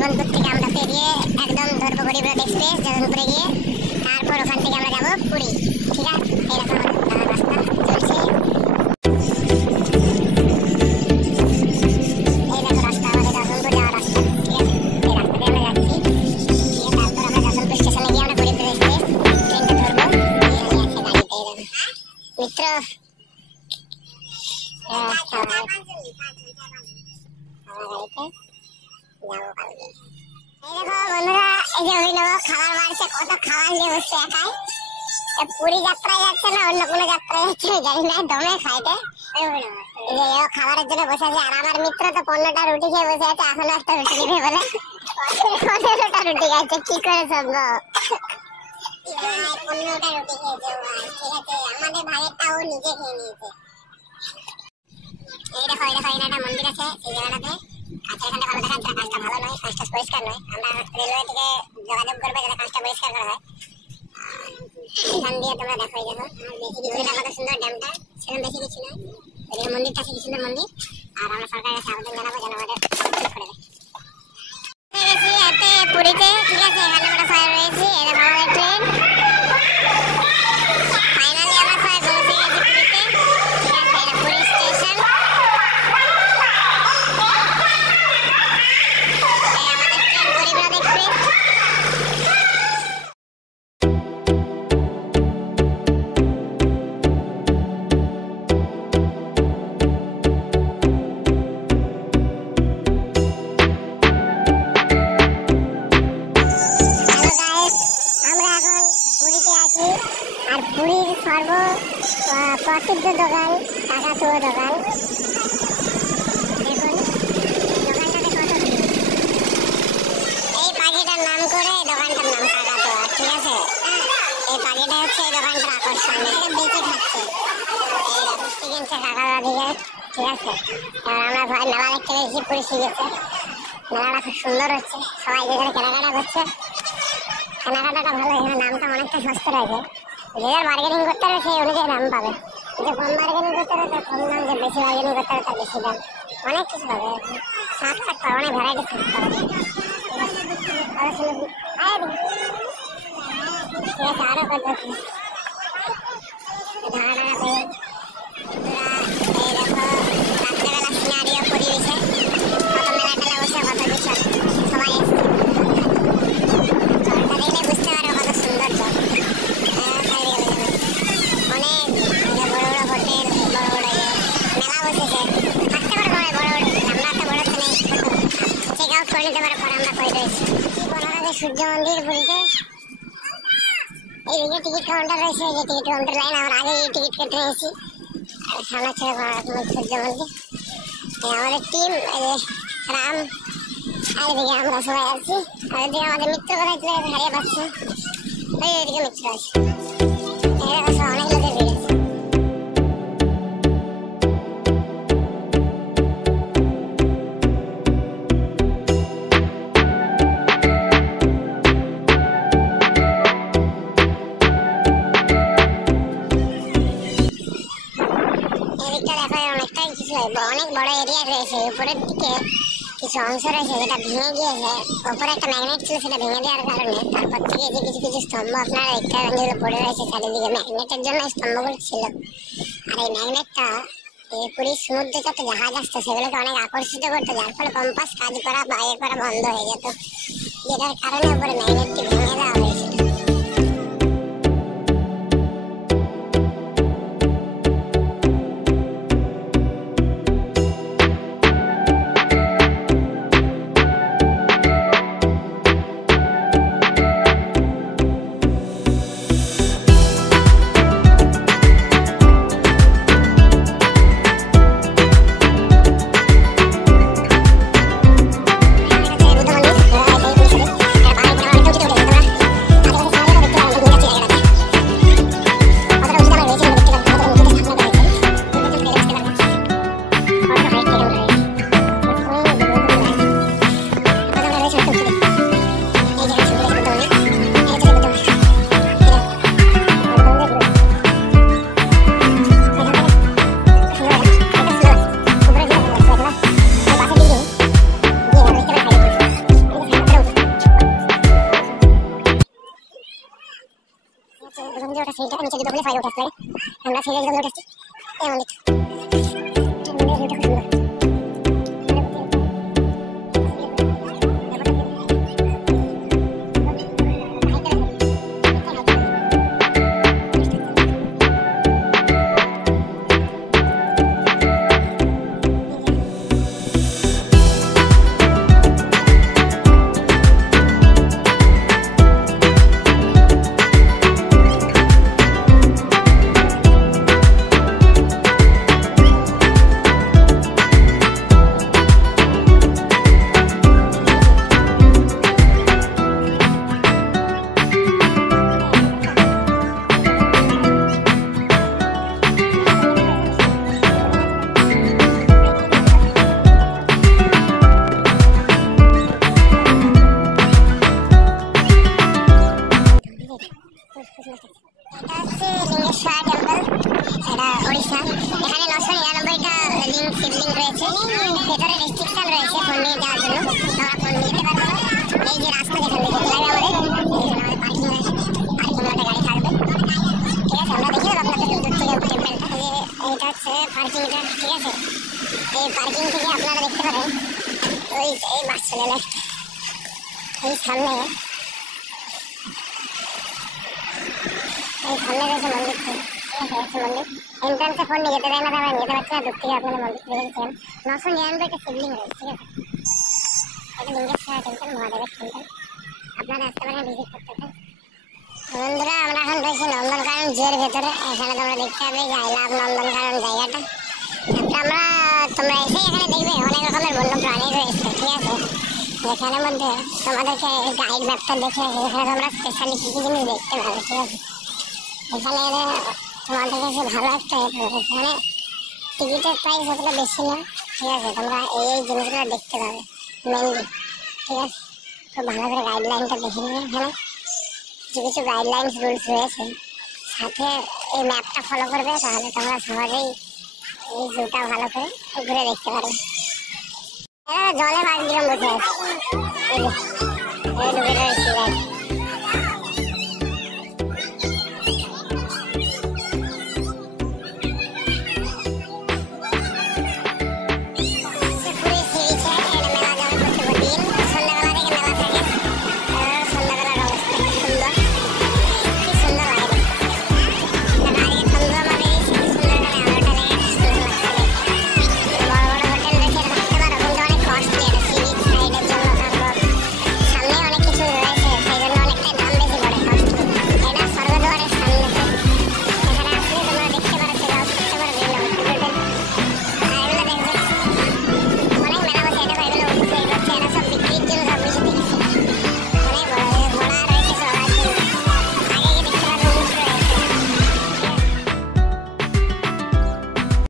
জীবনপুর থেকে আমরা পেরিয়ে একদম ধরবো গরিবরথ এক্সপ্রেস যশোরপুরে গিয়ে, তারপর ওখান থেকে আমরা যাবো পুরী। ঠিক আছে, এরকম আমাদের রাস্তা চলছে। এই দেখো রাস্তা, আমাদের যশোরপুর যাওয়ার রাস্তা। ঠিক আছে, এই রাস্তা দিয়ে আমরা যাচ্ছি। তারপর আমরা যশোরপুর স্টেশনে গিয়ে আমরা গরিবরথ এক্সপ্রেস ট্রেনটা ধরবো। মিত্র পুরী যাত্রায় যাচ্ছে না অন্য কোনো যাত্রায় যাচ্ছে জানি না, দমে খাইতে খাবারের জন্য বসে আছে। আর আমার মিত্র তো 15টা রুটি খেয়ে বসে আছে, এখনো একটা রুটি খেয়ে বলে 15টা রুটি খাইছে। কি করে সম্ভব? 15টা রুটি খেয়েছে। ঠিক আছে, আমাদের ভাগেরটাও নিজে খেয়ে নিয়েছে। এই দেখো এই দেখো, একটা মন্দির আছে এই জায়গাটাতে। আচ্ছা, এখানটা ভালো দেখা যাচ্ছে, কাজটা ভালো নয়, কাজটা পরিষ্কার নয়। আমরা রেলওয়ে থেকে যোগাযোগ করবো যাতে কাজটা পরিষ্কার করা হয়। এখান দিয়ে তোমরা দেখো, এই দেখো কত সুন্দর ড্যামটা, সেরকম বেশি কিছু নয়। এদিকে মন্দিরটা আছে, কি সুন্দর মন্দির। আর আমরা সরকারের কাছে আবেদন জানাবো যেন আমাদের করে দেয়। পুরীতে ঠিক আছে, এখানে আমরা সবাই রয়েছি। এটা আমাদের ট্রেন। ফাইনালি আমরা সবাই পৌঁছে গেছি পুরীতে। ঠিক আছে, এটা পুরী স্টেশন। আমাদের ট্রেন গরিবরথ এক্সপ্রেস। আর পুরীর সর্ব প্রসিদ্ধ দোকান কাকাতুয়া দোকান। দেখুন দোকানটাতে কত ভিড়। এই পাখিটার নাম করে দোকানটার নাম কাকাতুয়া। ঠিক আছে, এই পাখিটা হচ্ছে এই দোকানটার আকর্ষণ। এটা বেঁচে থাকছে, এই পুষ্টি কিনছে কাকাতুয়া দিকে। ঠিক আছে, এবার আমরা সবাই মেলা দেখতে পেয়েছি, পুরী শিখেছে। মেলাটা খুব সুন্দর হচ্ছে, সবাই যেখানে কেনাকাটা করছে। কেনাকাটাটা ভালো, এখানে নামটা অনেকটা সস্তা রয়েছে। যে যার বার্গেনিং করতে হবে সেই অনুযায়ী দাম পাবে। যে কম বার্গেনিং করতে হবে তার কম দাম, যে বেশি বার্গেনিং করতে হবে তার বেশি দাম। অনেক কিছু পাবে, শাক থাকতে হবে, অনেক ভ্যারাইটি শাক পাবে। ঠিক আছে, আরো কত ধারণা পেয়ে এই দেখো রাত্রেবেলা সিনারিও পরিবেশে কত মেলা টেলা বসে, কত কিছু সবাই এসছে। জলটা দেখলে বুঝতে পারো কত সুন্দর জল। অনেক বড় বড় হোটেল, বড় বড় মেলা বসেছে, থাকতে পারবো বড় বড়। আমরা একটা বড় থেকে চেক আউট করে নিতে পারো, পরে আমরা করে রয়েছি। সূর্য মন্দির পুরীতে। এইদিকে টিকিট কাউন্টার রয়েছে, এই যে টিকিট কাউন্টার লাইন, আমরা আগে টিকিট কেটে নিয়েছি। আর সামনে হচ্ছে সূর্য মন্দির। আমাদের টিম এই যে রাম, আর এদিকে আমরা সবাই আছি। আর এদিকে আমাদের মিত্র কোথায় চলে গেছে, হারিয়ে পাচ্ছে। ওই ওইদিকে মিত্র আছে, অনেক লোকের ভিড় আছে। অনেক বড় এরিয়া রয়েছে, উপরের দিকে কিছু অংশ রয়েছে যেটা ভেঙে গিয়েছে। উপরে একটা ম্যাগনেট ছিল, সেটা ভেঙে দেওয়ার কারণে তারপর থেকে যে কিছু কিছু স্তম্ভ আপনারা দেখতে পাবেন যেগুলো পড়ে রয়েছে চারিদিকে, ম্যাগনেটের জন্য স্তম্ভগুলো ছিল। আর এই ম্যাগনেটটা পুরীর সমুদ্রে যত জাহাজ আসতো সেগুলোকে অনেক আকর্ষিত করতো, যার ফলে কম্পাস কাজ করা বা এ করা বন্ধ হয়ে যেত, যেটার কারণে উপরে ম্যাগনেটটি ভেঙে দেওয়া হয়েছিল। খুলে ফাইল উঠে আমরা সিরিয়াল জন্য উঠেছি এই মন্দির লিঙ্গেশ্বর টেম্পল, এটা ওড়িশা। এখানে 999টা লিঙ্গ শিবলিঙ্গ রয়েছে। ভেতরে রেস্ট্রিকশন রয়েছে ফোন নিয়ে যাওয়ার জন্য, আমরা ফোন নিতে পারবো না। এই যে রাস্তা যেখান থেকে লাগবে আমাদের পার্কিং আছে, পার্কিং লটে গাড়ি থাকবে। ঠিক আছে, আমরা দেখে দেবো আপনাদের দূর থেকে টেম্পলটা। এইটা হচ্ছে পার্কিংটা, ঠিক আছে। এই পার্কিং থেকে আপনারা দেখতে পারেন ওই এই বাস চলে এলো এই সামনে, এই সামনে রয়েছে মন্দিরটা। ঠিক আছে, মন্দির এন্ট্রান্সে ফোন নিয়ে যেতে দেয় না, আমরা নিতে পারছি না। দূর থেকে আপনারা মন্দির দেখেছেন 999টা শিবলিঙ্গ রয়েছে। ঠিক আছে, এটা লিঙ্গেশ্বর টেম্পল, মহাদেবের টেম্পল। আপনারা আসতে পারেন, ভিজিট করতে পারেন। বন্ধুরা, আমরা এখন রয়েছি নন্দনকানন জুয়ের ভেতরে। এখানে তোমরা দেখতে পাবে যে আই লাভ নন্দনকানন জায়গাটা। তোমরা এসে এখানে দেখবে অনেক রকমের বন্য প্রাণী রয়েছে। ঠিক আছে, যেখানের মধ্যে তোমাদেরকে গাইড ম্যাপটা দেখে এখানে তোমরা স্পেশালি কী কী জিনিস দেখতে পাবে। ঠিক আছে, এখানে তোমাদের কাছে ভালো একটা এখানে টিকিটের প্রাইস অতটা বেশি না। ঠিক আছে, তোমরা এই জিনিসগুলো দেখতে পাবে মেনলি। ঠিক আছে, তো ভালো করে গাইডলাইনটা দেখে নেবে। এখানে কিছু কিছু গাইডলাইন্স রুলস রয়েছে, সাথে এই ম্যাপটা ফলো করবে, তাহলে তোমরা সহজেই এই জুটা ভালো করে ঘুরে দেখতে পারবে। জলে বাঘ কিরম বসে আছে,